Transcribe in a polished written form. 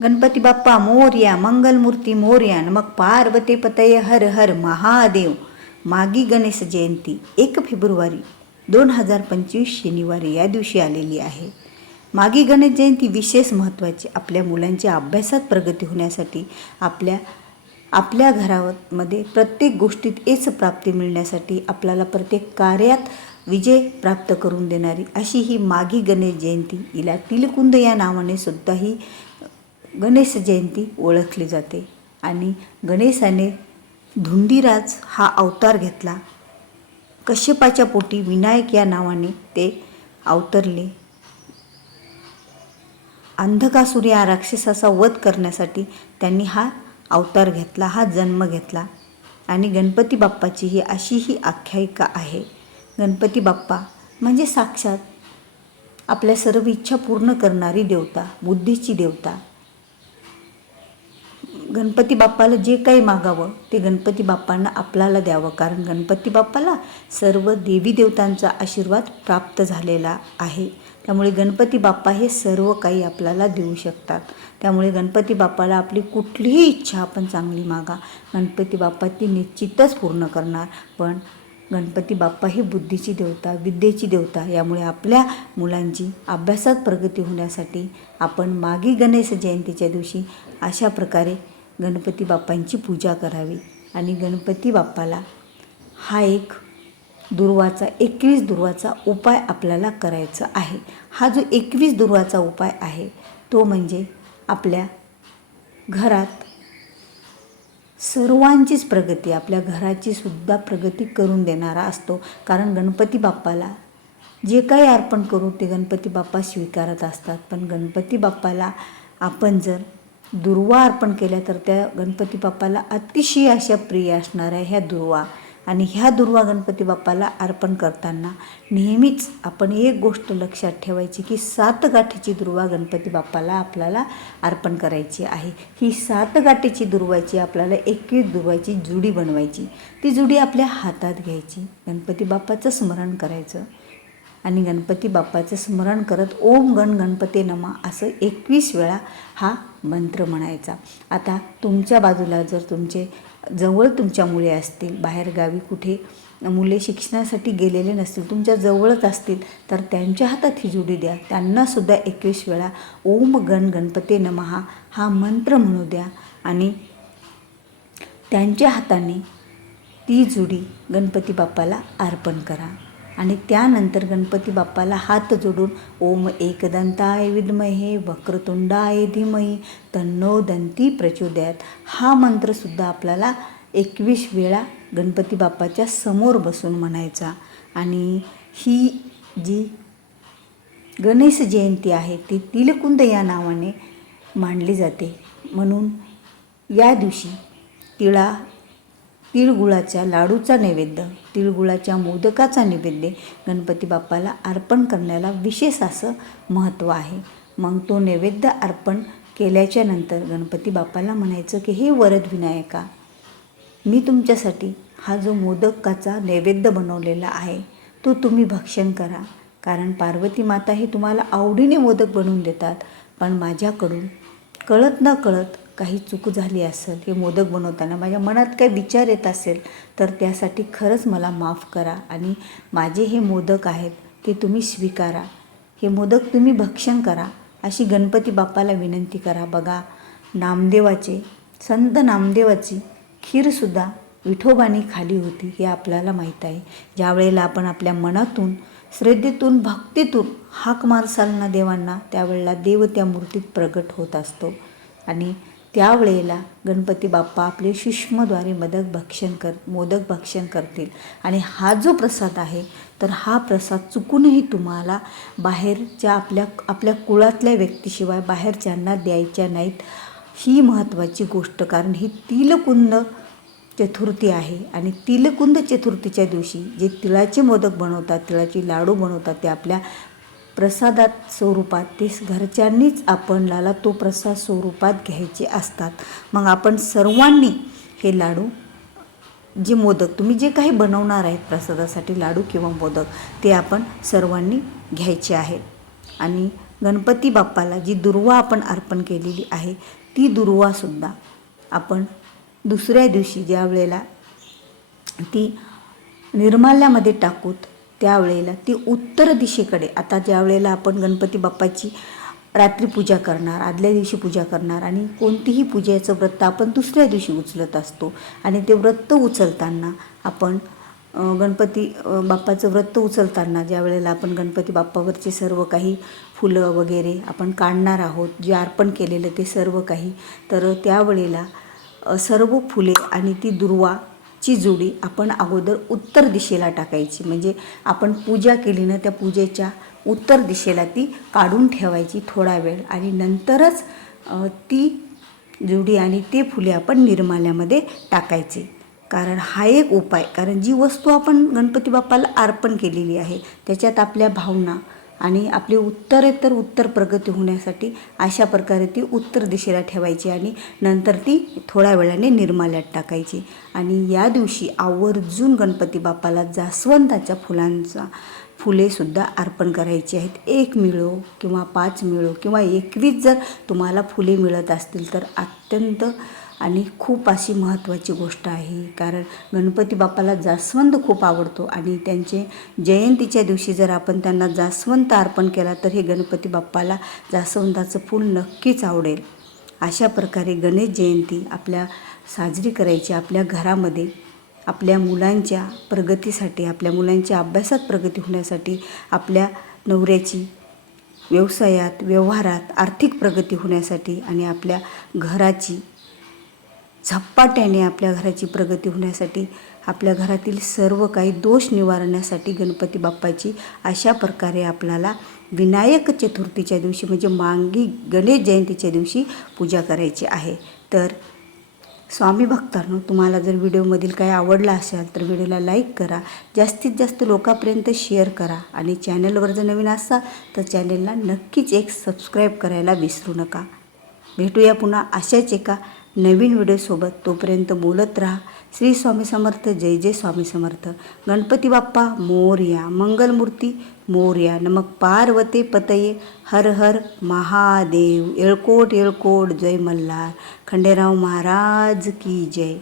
गणपती बाप्पा मोरया, मंगलमूर्ती मोरया, मग पार्वती पतय हर हर महादेव. मागी गणेश जयंती 1 फेब्रुवारी 2025 शनिवारी या दिवशी आलेली आहे. मागी गणेश जयंती विशेष महत्त्वाची. आपल्या मुलांच्या अभ्यासात प्रगती होण्यासाठी, आपल्या घरामध्ये प्रत्येक गोष्टीत यश प्राप्ती मिळण्यासाठी, आपल्याला प्रत्येक कार्यात विजय प्राप्त करून देणारी अशी ही मागी गणेश जयंती, हिला तिलकुंद या नावाने सुद्धा ही गणेश जयंती ओळखली जाते. आणि गणेशाने धुंडीराज हा अवतार घेतला. कश्यपाच्या पोटी विनायक या नावाने ते अवतरले. अंधकासुर या राक्षसाचा वध करण्यासाठी त्यांनी हा अवतार घेतला, हा जन्म घेतला. आणि गणपती बाप्पाची ही अशी ही आख्यायिका आहे. गणपती बाप्पा म्हणजे साक्षात आपल्या सर्व इच्छा पूर्ण करणारी देवता, बुद्धीची देवता. गणपती बाप्पाला जे काही मागावं ते गणपती बाप्पांना आपल्याला द्यावं, कारण गणपती बाप्पाला सर्व देवी देवतांचा आशीर्वाद प्राप्त झालेला आहे. त्यामुळे गणपती बाप्पा हे सर्व काही आपल्याला देऊ शकतात. त्यामुळे गणपती बाप्पाला आपली कुठलीही इच्छा आपण चांगली मागा, गणपती बाप्पा ती निश्चितच पूर्ण करणार. पण गणपती बाप्पा ही बुद्धीची देवता, विद्येची देवता. यामुळे आपल्या मुलांची अभ्यासात प्रगती होण्यासाठी आपण मागी गणेश जयंतीच्या दिवशी अशा प्रकारे गणपती बाप्पांची पूजा करावी. आणि गणपती बाप्पाला हा एक 21 दुर्वाचा उपाय आपल्याला करायचा आहे. हा जो 21 दुर्वाचा उपाय आहे तो म्हणजे आपल्या घरात सर्वांचीच प्रगती, आपल्या घराची सुद्धा प्रगती करून देणारा असतो. कारण गणपती बाप्पाला जे काही अर्पण करू ते गणपती बाप्पा स्वीकारत असतात. पण गणपती बाप्पाला आपण जर दुर्वा अर्पण केल्या तर त्या गणपती बाप्पाला अतिशय अशा प्रिय असणाऱ्या ह्या दुर्वा. आणि ह्या दुर्वा गणपती बाप्पाला अर्पण करताना नेहमीच आपण एक गोष्ट लक्षात ठेवायची की 7 गाठीची दुर्वा गणपती बाप्पाला आपल्याला अर्पण करायची आहे. ही 7 गाठीची दुर्वाची आपल्याला 21 दुर्वाची जुडी बनवायची. ती जुडी आपल्या हातात घ्यायची, गणपती बाप्पाचं स्मरण करायचं आणि गणपती बाप्पाचं स्मरण करत ओम गण गणपते नमा असं 21 वेळा हा मंत्र म्हणायचा. आता तुमच्या बाजूला जर तुमचे जवळ तुमच्या मुले असतील, बाहेरगावी कुठे मुले शिक्षणासाठी गेलेले नसतील, तुमच्या जवळच असतील, तर त्यांच्या हातात ही जुडी द्या. त्यांनासुद्धा 21 वेळा ओम गण गणपते नमः हा मंत्र म्हणू द्या आणि त्यांच्या हाताने ती जुडी गणपती बाप्पाला अर्पण करा. आणि त्यानंतर गणपती बाप्पाला हात जोडून ओम एकदंताय विद्महे वक्रतुंडाय धीमहि तन्नो दंती प्रचोदयात हा मंत्रसुद्धा आपल्याला 21 वेळा गणपती बाप्पाच्या समोर बसून म्हणायचा. आणि ही जी गणेश जयंती आहे ती तिलकुंद या नावाने मानली जाते. म्हणून या दिवशी तिळगुळाच्या लाडूचा नैवेद्य, तिळगुळाच्या मोदकाचा नैवेद्य गणपती बाप्पाला अर्पण करण्याला विशेष असं महत्त्व आहे. मग तो नैवेद्य अर्पण केल्याच्या नंतर गणपती बाप्पाला म्हणायचं की हे वरद विनायका, मी तुमच्यासाठी हा जो मोदकाचा नैवेद्य बनवलेला आहे तो तुम्ही भक्षण करा. कारण पार्वती माता ही तुम्हाला आवडीने मोदक बनवून देतात. पण माझ्याकडून कळत न कळत काही चूक झाली असेल, हे मोदक बनवताना माझ्या मनात काही विचार येत असेल तर त्यासाठी खरंच मला माफ करा. आणि माझे हे मोदक आहेत ते तुम्ही स्वीकारा, हे मोदक तुम्ही भक्षण करा अशी गणपती बाप्पाला विनंती करा. बघा, संत नामदेवाची खीरसुद्धा विठोबाने खाली होती हे आपल्याला माहीत आहे. ज्या वेळेला आपण आपल्या मनातून, श्रद्धेतून, भक्तीतून हाक मारसाल ना देवांना, त्यावेळेला देव त्या मूर्तीत प्रगट होत असतो. आणि त्यावेळेला गणपती बाप्पा आपले सूक्ष्मद्वारे मोदक भक्षण करतील. आणि हा जो प्रसाद आहे तर हा प्रसाद चुकूनही तुम्हाला बाहेरच्या आपल्या कुळातल्या व्यक्तीशिवाय बाहेरच्यांना द्यायच्या नाहीत. ही महत्त्वाची गोष्ट, कारण ही तिलकुंद चतुर्थी आहे. आणि तिलकुंद चतुर्थीच्या दिवशी जे तिळाचे मोदक बनवतात, तिळाचे लाडू बनवतात, ते आपल्या प्रसादात स्वरूपात ते घरच्यांनीच आपल्याला तो प्रसाद स्वरूपात घ्यायचे असतात. मग आपण सर्वांनी हे लाडू, जे मोदक तुम्ही जे काही बनवणार आहेत प्रसादासाठी लाडू किंवा मोदक, ते आपण सर्वांनी घ्यायचे आहेत. आणि गणपती बाप्पाला जी दुर्वा आपण अर्पण केलेली आहे ती दुर्वासुद्धा आपण दुसऱ्या दिवशी ज्या वेळेला ती निर्माल्यामध्ये टाकूत त्यावेळेला ती उत्तर दिशेकडे, आता ज्या वेळेला आपण गणपती बाप्पाची रात्री पूजा करणार, आदल्या दिवशी पूजा करणार आणि कोणतीही पूजेचं व्रत आपण दुसऱ्या दिवशी उचलत असतो आणि ते व्रत उचलताना आपण गणपती बाप्पाचं व्रत उचलताना ज्या वेळेला आपण गणपती बाप्पावरचे सर्व काही फुलं वगैरे आपण काढणार आहोत, जे अर्पण केलेलं ते सर्व काही, तर त्यावेळेला सर्व फुले आणि ती दुर्वाची जोडी आपण अगोदर उत्तर दिशेला टाकायची. म्हणजे आपण पूजा केली ना त्या पूजेच्या उत्तर दिशेला ती काढून ठेवायची थोडा वेळ आणि नंतरच ती जोडी आणि ते फुले आपण निर्माल्यामध्ये टाकायचे. कारण हा एक उपाय, कारण जी वस्तू आपण गणपती बाप्पाला अर्पण केलेली आहे त्याच्यात आपल्या भावना आणि आपली उत्तर प्रगती होण्यासाठी अशा प्रकारे ती उत्तर दिशेला ठेवायची आणि नंतर ती थोड्या वेळाने निर्माल्यात टाकायची. आणि या दिवशी आवर्जून गणपती बाप्पाला जास्वंदाच्या फुलेसुद्धा अर्पण करायची आहेत. 1 मिळो किंवा 5 मिळो किंवा 21 जर तुम्हाला फुले मिळत असतील तर अत्यंत आणि खूप अशी महत्त्वाची गोष्ट आहे. कारण गणपती बाप्पाला जास्वंद खूप आवडतो आणि त्यांचे जयंतीच्या दिवशी जर आपण त्यांना जास्वंद अर्पण केला तर हे गणपती बाप्पाला जास्वंदाचं फूल नक्कीच आवडेल. अशा प्रकारे गणेश जयंती आपल्या साजरी करायची. आपल्या घरामध्ये आपल्या मुलांच्या प्रगतीसाठी, आपल्या मुलांच्या अभ्यासात प्रगती होण्यासाठी, आपल्या नवऱ्याची व्यवसायात व्यवहारात आर्थिक प्रगती होण्यासाठी आणि आपल्या घराची झपाट्याने आपल्या घराची प्रगती होण्यासाठी, आपल्या घरातील सर्व काही दोष निवारण्यासाठी गणपती बाप्पाची अशा प्रकारे आपल्याला विनायक चतुर्थीच्या दिवशी म्हणजे मांगी गणेश जयंतीच्या दिवशी पूजा करायची आहे. तर स्वामी भक्तांनो, तुम्हाला जर व्हिडिओमधील काही आवडला असेल तर व्हिडिओला लाईक करा, जास्तीत जास्त लोकांपर्यंत शेअर करा आणि चॅनलवर जर नवीन असाल तर चॅनलला नक्कीच एक सबस्क्राईब करायला विसरू नका. भेटूया पुन्हा अशाच एका नवीन व्हिडिओसोबत. तोपर्यंत बोलत राहा. श्री स्वामी समर्थ. जय जय स्वामी समर्थ. गणपती बाप्पा मोरया. मंगलमूर्ती मोरया. नमः पार्वते पतये. हर हर महादेव. येळकोट येळकोट. जय मल्हार. खंडेराव महाराज की जय.